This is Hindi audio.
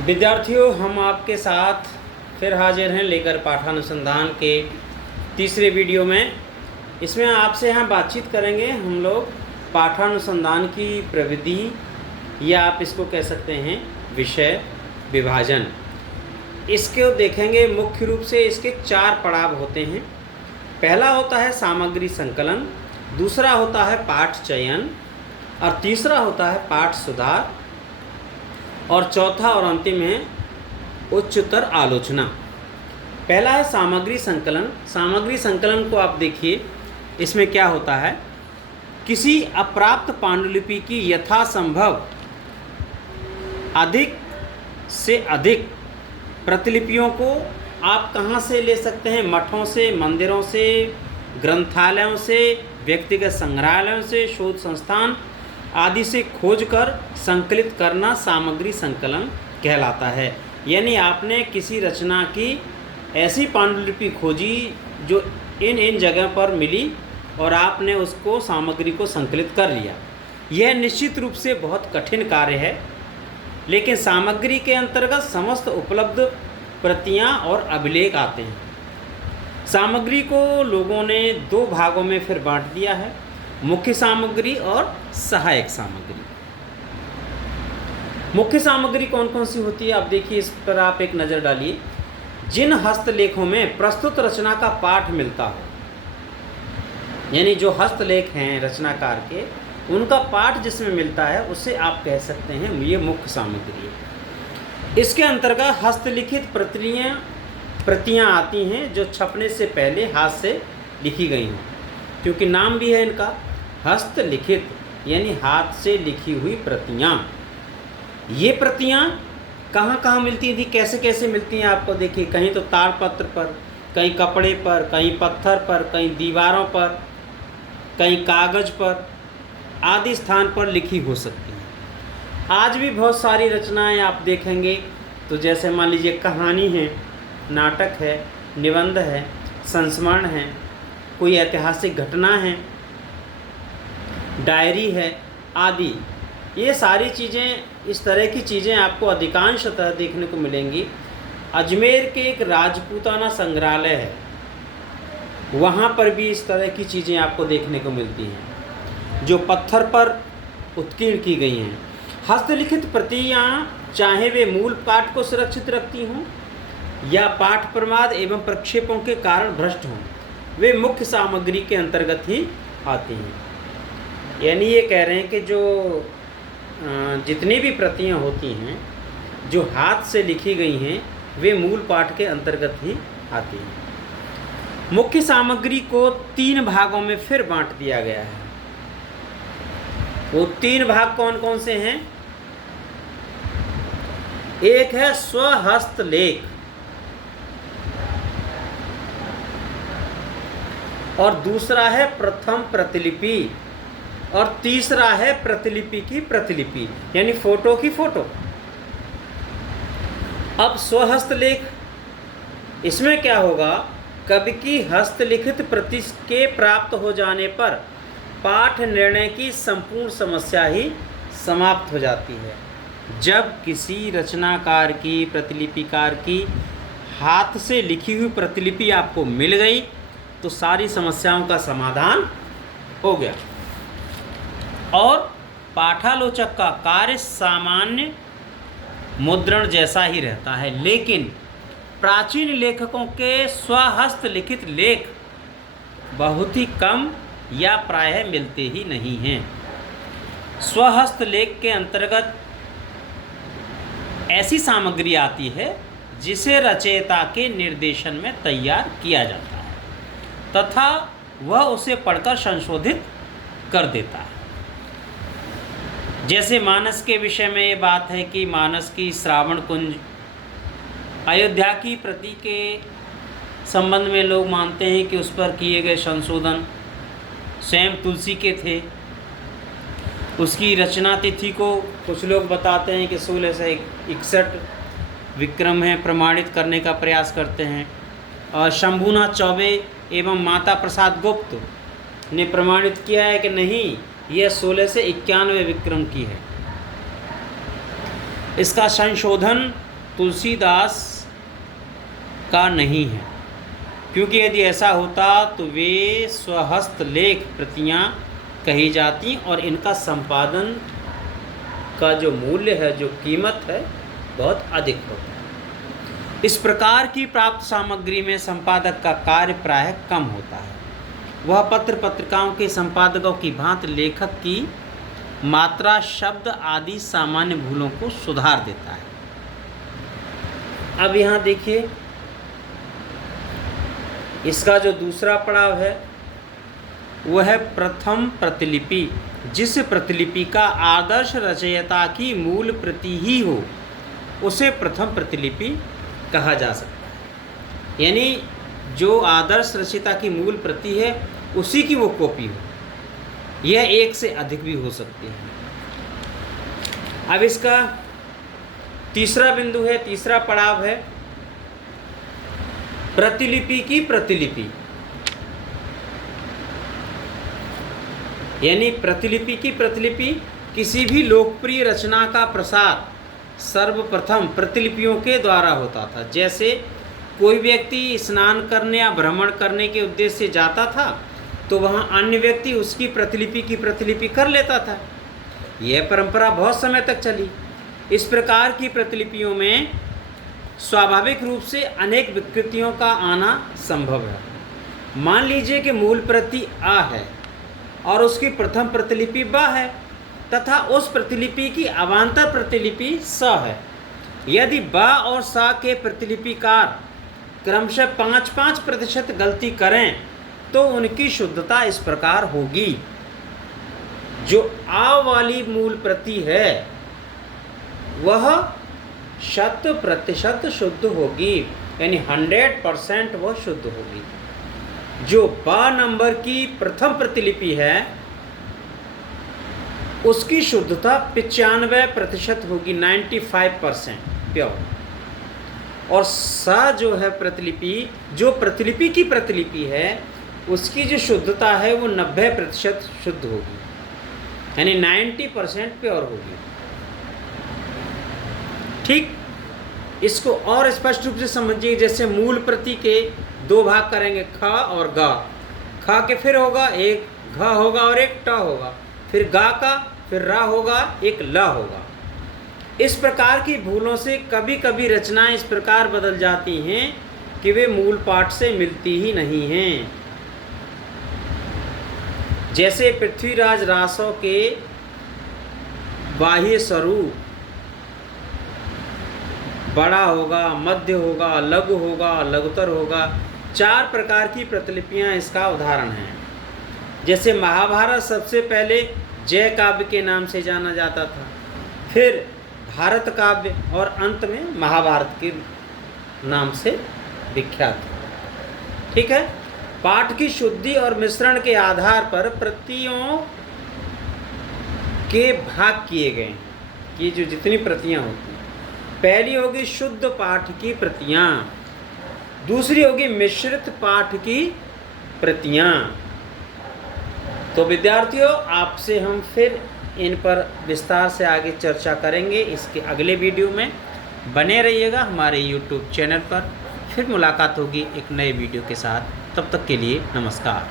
विद्यार्थियों, हम आपके साथ फिर हाजिर हैं लेकर पाठानुसंधान के तीसरे वीडियो में। इसमें आपसे हम बातचीत करेंगे हम लोग पाठानुसंधान की प्रविधि, या आप इसको कह सकते हैं विषय विभाजन। इसको देखेंगे। मुख्य रूप से इसके 4 पड़ाव होते हैं। पहला होता है सामग्री संकलन, दूसरा होता है पाठ चयन, और तीसरा होता है पाठ सुधार, और चौथा और अंतिम है उच्चतर आलोचना। पहला है सामग्री संकलन। सामग्री संकलन को आप देखिए, इसमें क्या होता है, किसी अप्राप्त पांडुलिपि की यथासंभव अधिक से अधिक प्रतिलिपियों को आप कहाँ से ले सकते हैं? मठों से, मंदिरों से, ग्रंथालयों से, व्यक्तिगत संग्रहालयों से, शोध संस्थान आदि से खोजकर संकलित करना सामग्री संकलन कहलाता है। यानी आपने किसी रचना की ऐसी पांडुलिपि खोजी जो इन जगह पर मिली और आपने उसको सामग्री को संकलित कर लिया। यह निश्चित रूप से बहुत कठिन कार्य है, लेकिन सामग्री के अंतर्गत समस्त उपलब्ध प्रतियां और अभिलेख आते हैं। सामग्री को लोगों ने 2 भागों में फिर बांट दिया है, मुख्य सामग्री और सहायक सामग्री। मुख्य सामग्री कौन कौन सी होती है, आप देखिए, इस पर आप एक नज़र डालिए। जिन हस्तलेखों में प्रस्तुत रचना का पाठ मिलता हो, यानी जो हस्तलेख हैं रचनाकार के, उनका पाठ जिसमें मिलता है, उससे आप कह सकते हैं ये मुख्य सामग्री है। इसके अंतर्गत हस्तलिखित प्रतियां आती हैं जो छपने से पहले हाथ से लिखी गई हों, क्योंकि नाम भी है इनका हस्तलिखित, यानी हाथ से लिखी हुई प्रतियां। ये प्रतियां कहाँ कहाँ मिलती थी, कैसे कैसे मिलती हैं, आपको देखिए। कहीं तो ताड़पत्र पर, कहीं कपड़े पर, कहीं पत्थर पर, कहीं दीवारों पर, कहीं कागज़ पर आदि स्थान पर लिखी हो सकती हैं। आज भी बहुत सारी रचनाएं आप देखेंगे तो जैसे मान लीजिए कहानी है, नाटक है, निबंध है, संस्मरण है, कोई ऐतिहासिक घटना है, डायरी है आदि। ये सारी चीज़ें, इस तरह की चीज़ें आपको अधिकांशतः देखने को मिलेंगी। अजमेर के एक राजपूताना संग्रहालय है, वहाँ पर भी इस तरह की चीज़ें आपको देखने को मिलती हैं जो पत्थर पर उत्कीर्ण की गई हैं। हस्तलिखित प्रतियाँ चाहे वे मूल पाठ को सुरक्षित रखती हों या पाठ प्रमाद एवं प्रक्षेपों के कारण भ्रष्ट हों, वे मुख्य सामग्री के अंतर्गत ही आती हैं। यानी ये कह रहे हैं कि जो जितनी भी प्रतियां होती हैं जो हाथ से लिखी गई हैं, वे मूल पाठ के अंतर्गत ही आती हैं। मुख्य सामग्री को 3 भागों में फिर बांट दिया गया है। वो 3 भाग कौन कौन से हैं? एक है स्वहस्तलेख, और दूसरा है प्रथम प्रतिलिपि, और तीसरा है प्रतिलिपि की प्रतिलिपि, यानी फोटो की फोटो। अब स्वहस्तलेख, इसमें क्या होगा, कवि की हस्तलिखित प्रति के प्राप्त हो जाने पर पाठ निर्णय की संपूर्ण समस्या ही समाप्त हो जाती है। जब किसी रचनाकार की, प्रतिलिपिकार की हाथ से लिखी हुई प्रतिलिपि आपको मिल गई तो सारी समस्याओं का समाधान हो गया। और पाठालोचक का कार्य सामान्य मुद्रण जैसा ही रहता है, लेकिन प्राचीन लेखकों के स्वहस्त लिखित लेख बहुत ही कम या प्रायः मिलते ही नहीं हैं। स्वहस्त लेख के अंतर्गत ऐसी सामग्री आती है जिसे रचयिता के निर्देशन में तैयार किया जाता है तथा वह उसे पढ़कर संशोधित कर देता है। जैसे मानस के विषय में ये बात है कि मानस की श्रावण कुंज, अयोध्या की प्रति के संबंध में लोग मानते हैं कि उस पर किए गए संशोधन स्वयं तुलसी के थे। उसकी रचना तिथि को कुछ लोग बताते हैं कि 1661 विक्रम है, प्रमाणित करने का प्रयास करते हैं। और शंभुनाथ चौबे एवं माता प्रसाद गुप्त ने प्रमाणित किया है कि नहीं, यह 16 से 91 विक्रम की है। इसका संशोधन तुलसीदास का नहीं है, क्योंकि यदि ऐसा होता तो वे स्वहस्तलेख प्रतियां कही जाती और इनका संपादन का जो मूल्य है, जो कीमत है, बहुत अधिक होता है। इस प्रकार की प्राप्त सामग्री में संपादक का कार्य प्रायः कम होता है। वह पत्र पत्रिकाओं के संपादकों की भांति लेखक की मात्रा, शब्द आदि सामान्य भूलों को सुधार देता है। अब यहाँ देखिए, इसका जो दूसरा पड़ाव है वह है प्रथम प्रतिलिपि। जिस प्रतिलिपि का आदर्श रचयिता की मूल प्रति ही हो उसे प्रथम प्रतिलिपि कहा जा सकता है। यानी जो आदर्श रचयिता की मूल प्रति है उसी की वो कॉपी हो, यह एक से अधिक भी हो सकती है। अब इसका तीसरा बिंदु है, तीसरा पड़ाव है प्रतिलिपि की प्रतिलिपि। यानी प्रतिलिपि की प्रतिलिपि किसी भी लोकप्रिय रचना का प्रसार सर्वप्रथम प्रतिलिपियों के द्वारा होता था। जैसे कोई व्यक्ति स्नान करने या भ्रमण करने के उद्देश्य से जाता था तो वहाँ अन्य व्यक्ति उसकी प्रतिलिपि की प्रतिलिपि कर लेता था। यह परंपरा बहुत समय तक चली। इस प्रकार की प्रतिलिपियों में स्वाभाविक रूप से अनेक विकृतियों का आना संभव है। मान लीजिए कि मूल प्रति आ है और उसकी प्रथम प्रतिलिपि ब है तथा उस प्रतिलिपि की अवान्तर प्रतिलिपि स है। यदि ब और स के प्रतिलिपिकार क्रमशः 5-5% गलती करें तो उनकी शुद्धता इस प्रकार होगी। जो आ वाली मूल प्रति है वह 100% शुद्ध होगी, यानी 100% वह शुद्ध होगी। जो ब नंबर की प्रथम प्रतिलिपि है उसकी शुद्धता 95% होगी, 95% प्योर। और स जो है प्रतिलिपि, जो प्रतिलिपि की प्रतिलिपि है उसकी जो शुद्धता है वो 90% शुद्ध होगी, यानी 90% प्योर होगी। ठीक, इसको और स्पष्ट रूप से समझिए। जैसे मूल प्रति के दो भाग करेंगे, ख और ग। ख के फिर होगा एक घ होगा और एक ट होगा, फिर गा का फिर रा होगा, एक ल होगा। इस प्रकार की भूलों से कभी कभी रचनाएं इस प्रकार बदल जाती हैं कि वे मूल पाठ से मिलती ही नहीं हैं। जैसे पृथ्वीराज रासो के बाह्य स्वरूप बड़ा होगा, मध्य होगा, लघु होगा, लघुतर होगा, 4 प्रकार की प्रतिलिपियां इसका उदाहरण हैं। जैसे महाभारत सबसे पहले जय काव्य के नाम से जाना जाता था, फिर भारत काव्य और अंत में महाभारत के नाम से विख्यात। ठीक है, पाठ की शुद्धि और मिश्रण के आधार पर प्रतियों के भाग किए गए कि जो जितनी प्रतियां होती हैं। पहली होगी शुद्ध पाठ की प्रतियां, दूसरी होगी मिश्रित पाठ की प्रतियां। तो विद्यार्थियों, आपसे हम फिर इन पर विस्तार से आगे चर्चा करेंगे इसके अगले वीडियो में। बने रहिएगा हमारे YouTube चैनल पर। फिर मुलाकात होगी एक नए वीडियो के साथ। तब तक के लिए नमस्कार।